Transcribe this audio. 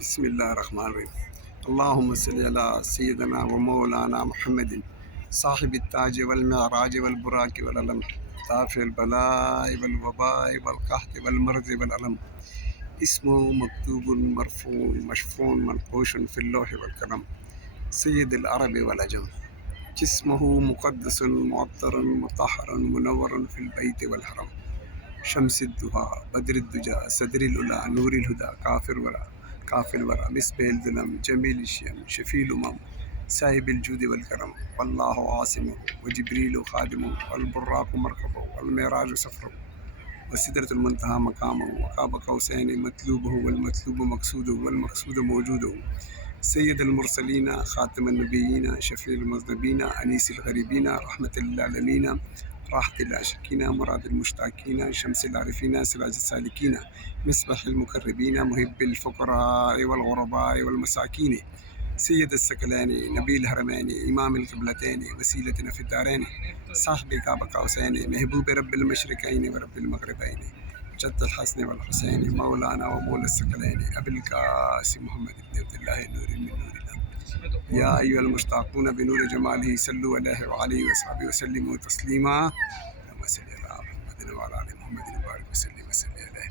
बिस्मिल्लाहिर्रहमानिर्रहीम। अल्लाहुम्मा सल्लि अला सय्यिदना व मौलाना मुहम्मदिन साहिबित ताज वल मिअराज वल बुराक वल अलम दाफिल बलाइ वल वबाइ वल कहत वल मर्ज वल अलम इस्मुहु मक्तूबुन मरफून मशफून मनकूशन फिल लौह वल कलम सय्यिदुल अरब वल अजम जिस्मुहु मुक़द्दसुन मुअत्तरुन मुतहहरुन मुनव्वरुन फिल बैत वल हरम शम्सिद दुहा बद्रिद दुजा सदरिल उला नूरिल हुदा काफिल वरा मिसबेल दुलम जमील शियम शफील उमम साहिबिल जूद वल करम वल्लाहु आसिमुहु व जिब्रीलु खादिमुहु वल बुर्राक़ु मरकबुहु वल मेराज सफरुहु व सिदरतुल मुंतहा मकामुहु व क़ाब क़ौसैन मतलूबुहु वल मतलूबु मक़सूदुहु वल मक़सूदु मौजूदुहु सय्यदुल मुरसलीन ख़ातिमुन नबिय्यीन शफ़ीउल मुज़नबीन अनीसिल ग़रीबीन रहमतुल लिल आलमीन राहतुल आशिकीन मुरादुल मुश्ताकीन शम्सिल आरिफ़ीन सिराजुस सालिकीन मिस्बाहुल मुक़र्रबीन मुहिब्बिल फ़ुक़राए वल ग़ुरबाए वल मसाकीन सय्यदुस सकलैन नबील हरमैन इमामुल क़िबलतैन वसीलतुना फ़िद दारैन साहिब क़ाब क़ौसैन महबूब रब्बिल मशरिक़ैन व रब्बिल मग़रिबैन जद्दुल हसन वल हुसैन मौलाना व मौला सकलैन अबुल क़ासिम मुहम्मद इब्न अब्दुल्लाह नूरुन मिन नूरिल्लाह या अय्युहल मुश्ताक़ून बिनूरि जमालिही सल्लु अलैहि व आलिहि व अस्हाबिहि व सल्लिमू तस्लीमा। अल्लाहुम्मा सल्लि अला मुहम्मदिन व अला आलि मुहम्मदिन व बारिक व सल्लिम व सल्लि अलैहि।